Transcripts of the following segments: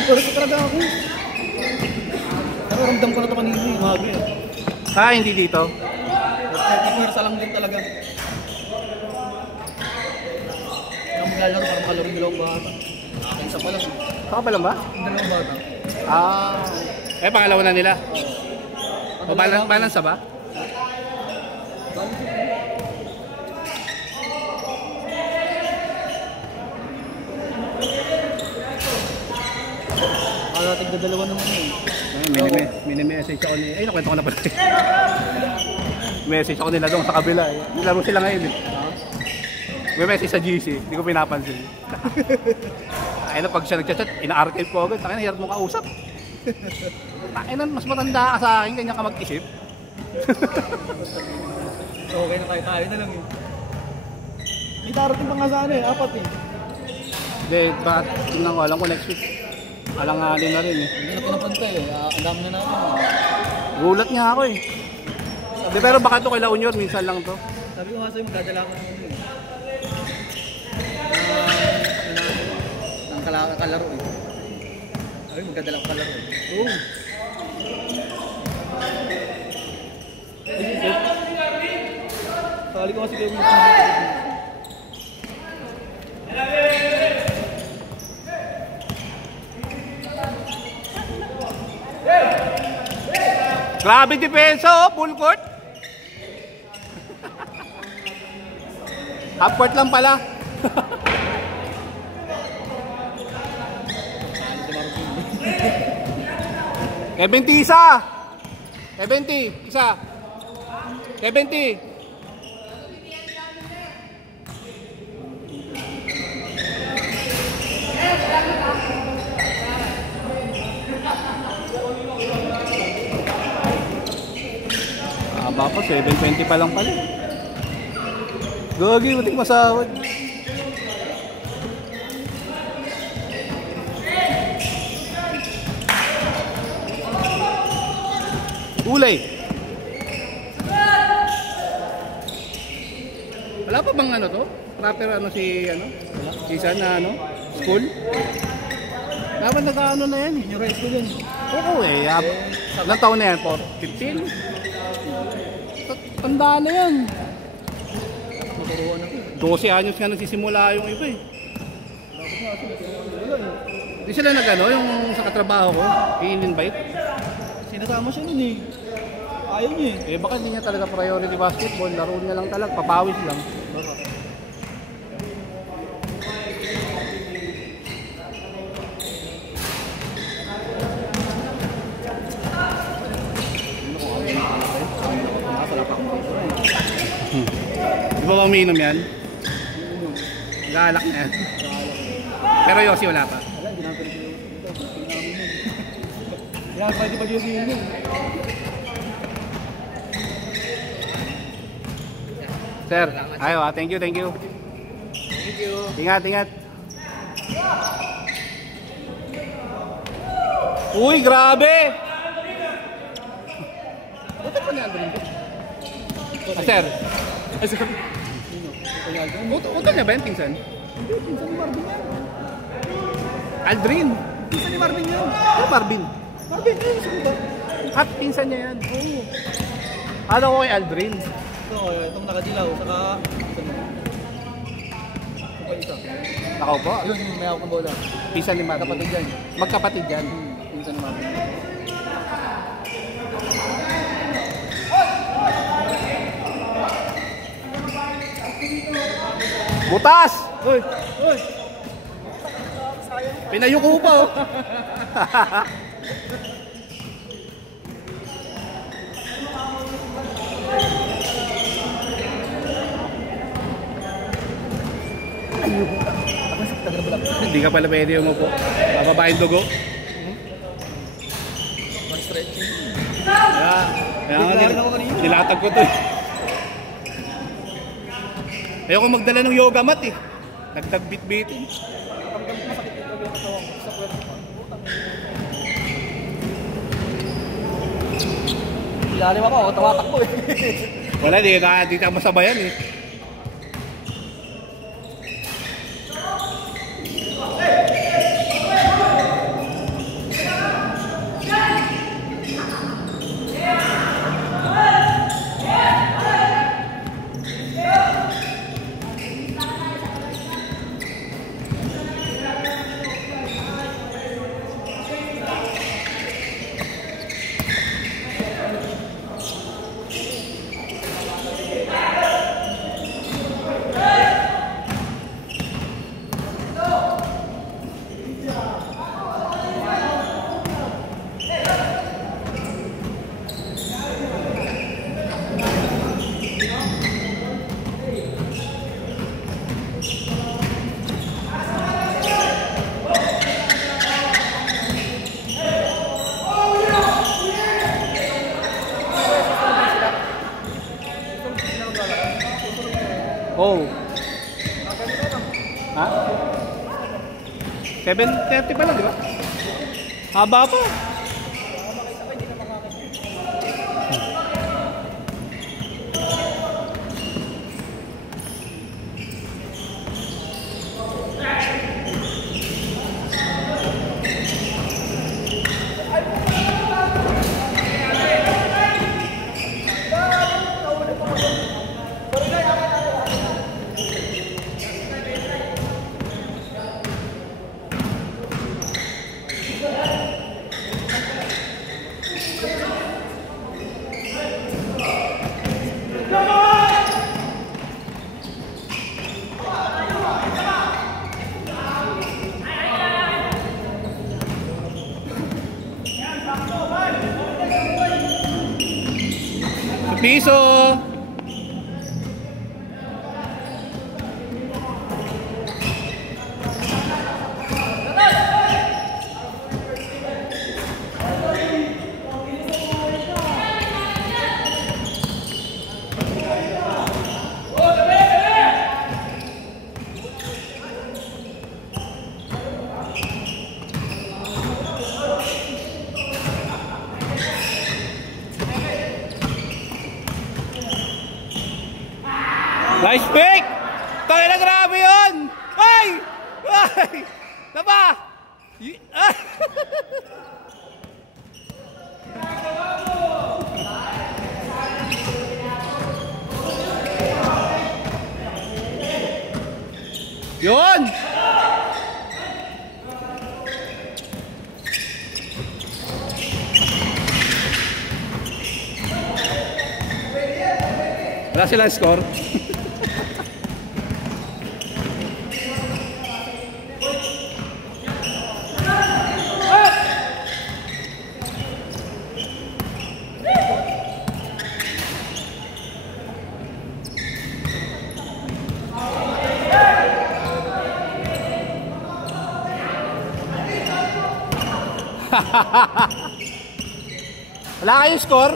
nagpurso talaga ako. Pero ramdam ko na ito kanina yung hagi. Hindi dito. Nagpursa lang din talaga. Kaya maglalaro parang kalorong dalawang bata. Akin isa pala. Saka pa lang ba? Dalawang bata. Pangalawa na nila. O balance ba? Tigdadalawa naman yun. Mini-message ako ni... nakwento ko na pala. Message ako nila doon sa kabila. Laro sila ngayon eh. May message sa GC, hindi ko pinapansin. Pag siya nagchat-chat, ina-archive ko agad. Takina, hirap mo kausap. Takina, mas matanda ka sa akin, kanya ka mag-isip. Okay na tayo na lang eh. May darating pa nga sana eh, 4 eh. Hindi, bakit tingnan ko, alam ko next week. Alanganin na rin eh. Hindi na pinapantay eh, ang dami na natin eh. Gulat nga ako eh. Pero baka ito kay La Union, minsan lang to. Sabi ko nga sa'yo, magdadala ko na ano eh. Ang kalaro eh. Sabi magdadala ko kalaro eh. Oo. Sali ko kasi kayo yung grabe depensa full court. Half court lang pala. Kevin T isa. Kevin T isa. Kevin T. Ako 7:20 pa lang pala. Gagi, matik masahod. Ulay. Wala pa bang ano to? Proper ano si ano? Isa na ano? School? Dapat nag-ano na yan. Yung high school yun. Oo eh. Ilang taon na yan? 15? Tandaan na yan. 12 anyos nga nagsisimula yung iba eh. Di sila nag-ano, yung sa katrabaho ko, i-invite. Sinasama siya nun eh. Ayaw niya eh. Baka hindi niya talaga priority basketball, laro niya lang talaga, papawis lang. Baka. Di ba umiinom yan? Galak na yan. Pero Yossi wala pa. Wala, hindi namin pwede yung ito. Hindi namin pwede pag-Yossi yun. Sir, ayaw thank you. Thank you. Ingat. Uy, grabe! Ba't pa niya Aldrin? Sir. Utol niya ba yung pinsan? Hindi, pinsan ni Marvin yan. Aldrin? Pinsan ni Marvin yan. Ano Marvin? Marvin, yun. At pinsan niya yan. Oo. Ano ko kay Aldrin? Itong nakadilaw, saka isa. Nakaupo? Yun, may hawak ng bola. Pinsan ni Marvin. Magkapatid yan. Magkapatid yan. Pinsan ni Marvin. Butas! Uy! Pinayuko pa oh. Hindi ka pala pwede umupo. Bababain dugo. Stretching. Kaya nilatag ko to. Ayoko magdala ng yoga mat eh. Nagtag bit-bitin. Ilalim ako, tawatak mo eh. Wala, di ka masabayan eh. Oh. Ha? 7:30 pa lang, di ba? Haba pa. Piso. Nice pick! Tayo na, grabe yun! Ay! Ay! Taba! Ay! Yun! Wala silang score. Wala kayong score?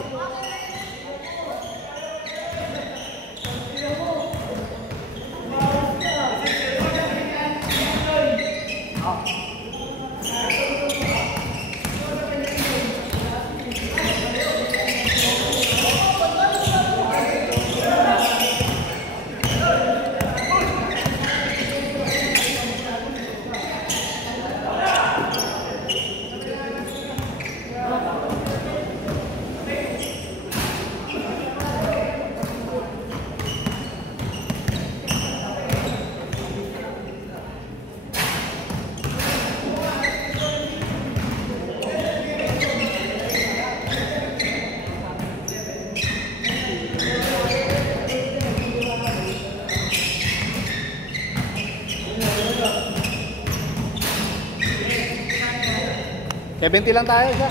$70 lang tayo, isa.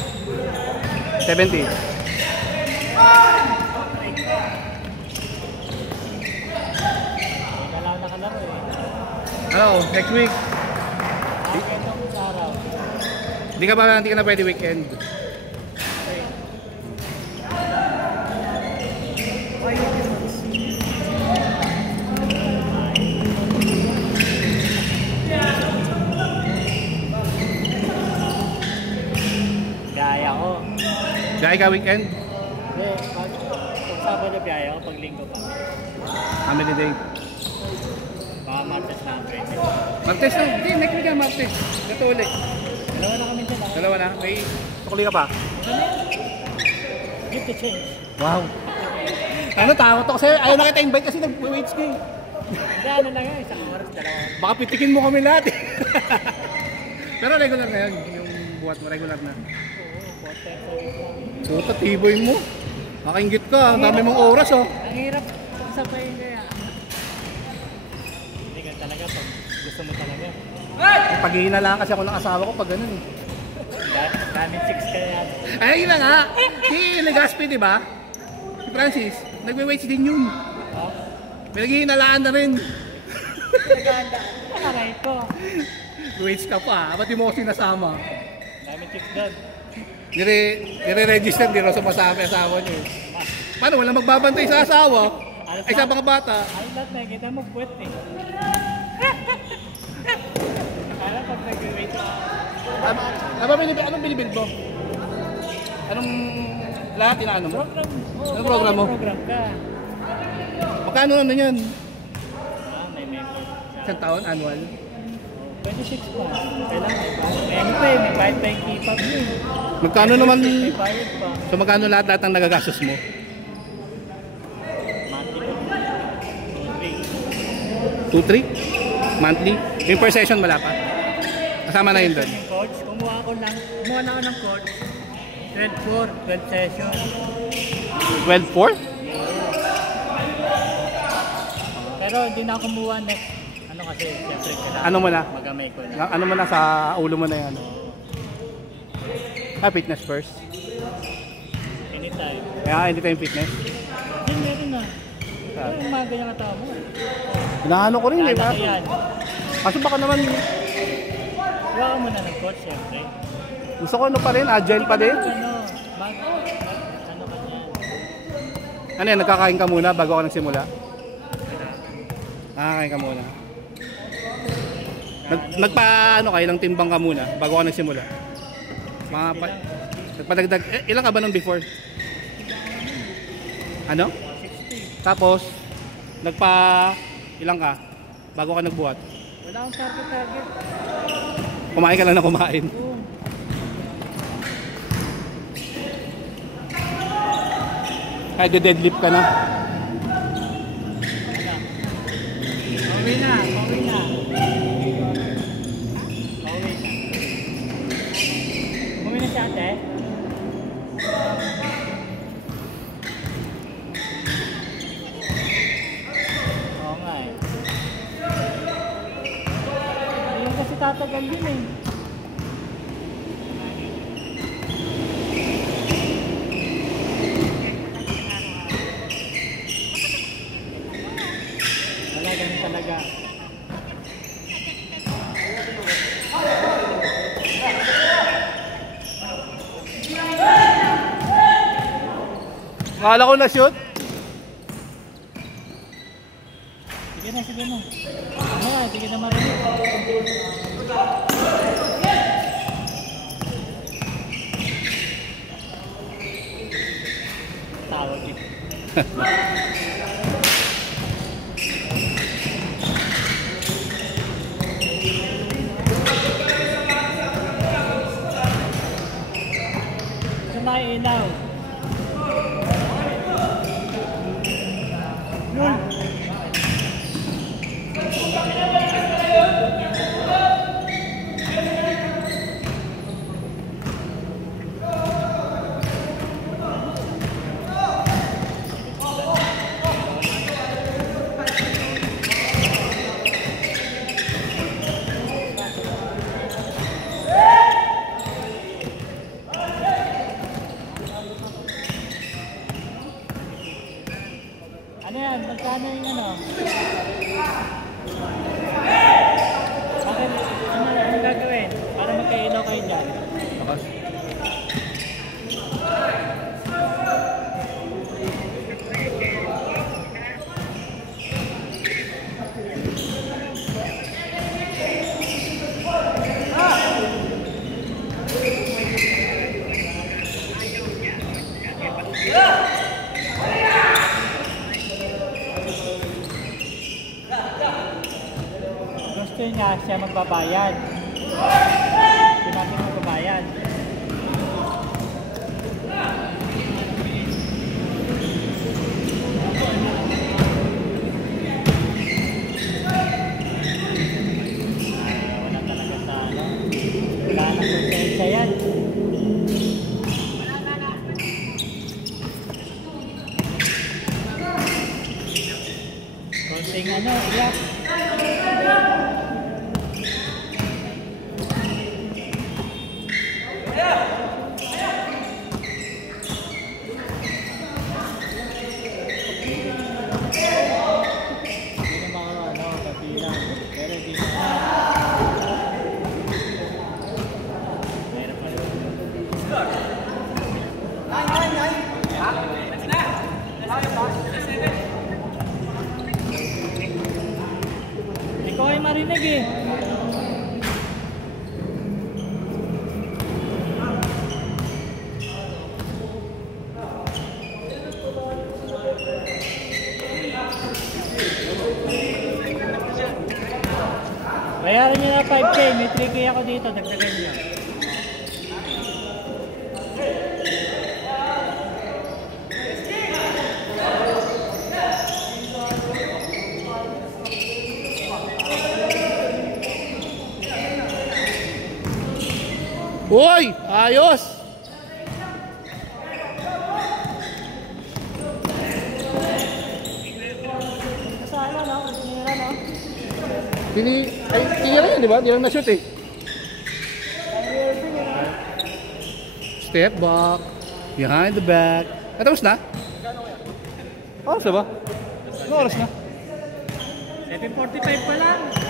70. Galaw na kalaro eh. Ano, next week. Weekend ako sa araw. Hindi ka na pwede weekend. Gaya ko. Gaya ka weekend? Hindi, pag Sabado biyaya ko, pag linggo pa. How many day? Baka Martes na ang 20. Martes na. Hindi, next week yan, Martes. Ito ulit. Dalawa na kami dyan. Dalawa na. May tukuli ka pa? Give the change. Wow. Ano, takot ako sa'yo. Ayaw na kita invite kasi nag-weights ka eh. Hindi, ano lang yun, isang oras, dalawa. Baka pitikin mo kami lahat eh. Pero regular na yun. Yung buhat mo, regular na. Oo, 4 times a week lang. Puta, tibay mo. Nakaingit ka. Ang dami mong oras oh. Ang hirap, isa pa yun kaya. Hindi ka talaga pag gusto mo talaga. Paghihina lang kasi ako ng asawa ko pag ganun eh. Daming chicks kaya. Ay, yun na nga. Si Legaspi, di ba? Si Francis, nagwe-weights din yun. Oh, Pinaghihinalaan na rin. aray ko. Weights ka pa. Ba't di mo ko sinasama? Daming chicks doon. Nire-register, di rin sumasama yung asawa niyo. Paano? Wala magbabantay sa asawa. Halos Ay, sa mga bata, halos lahat nakikita mo puwet eh. Akala pag nag-wait ka. anong binibuild mo? Anong lahat inaano mo? Program. Oo, Anong program mo? Program ka. Magkano naman yan? May member. Isang taon, annual? 26 pa. Kailangan may bayad. May ano pa eh, may bayad pa yung kipag mo eh. Magkano naman, May bayad pa. so magkano lahat ng nagagastos mo? Monthly. 2-3? Monthly? Yung per session wala pa? Kasama na yun doon? Yung coach, kumuha na ako ng coach. 12 session. 12-4? Pero hindi na ako kumuha next. Ano kasi, siyempre kailangan Ano mo na? magamay ko na. Ano mo na sa ulo mo na yan? Fitness first? Anytime. Kaya anytime fitness? Yan, meron na. Pero yung mga ganyang katawa mo. Inaano ko rin eh. Lalaki yan. Kaso baka naman, Huwag mo na ng coach, siyempre. gusto ko ano pa rin, agile pa din. Ano ka niyan? Ano yan, nagkakain ka muna bago ako nagsimula? Nakakain ka muna. Nagpa-ano ka, ilang timbang ka muna bago ako nagsimula? Nagpadagdag, ilang ka ba nung before? Ano? 60. Tapos, ilang ka bago ka nagbuhat? Wala akong target. Kumain ka lang na kumain. Oo. Kahit deadlift ka na. Pauwi na. Umuwi na si ate? Oo nga eh. Hindi kasi tatagal yun eh. Wala, ganun talaga. Akala ko na shoot. Sige na. Sige na marinig. Tawag eh. Ilaw. Yun. Ano yan? Magkano yung ano? Bakit? Ano gagawin? Para magkailaw kayo dyan. Gusto niya siya magbabayad. Sinabi magbabayad. Wala talaga sa ano. Wala na konsensya yan. Konting ano, iyak. Hindi na mga ano, kapilang. Pero hindi na. Meron pa rin. sige. Bayaran niyo na 5K, may 3K ako dito, dagdagan niyo. Uy! Ayos! Kasala no? Tinira no? Tinira yan, di ba? Di lang na-shoot eh. Step back. Behind the back. Tapos na? Oras na ba? Ano oras na? 7:45 pa lang.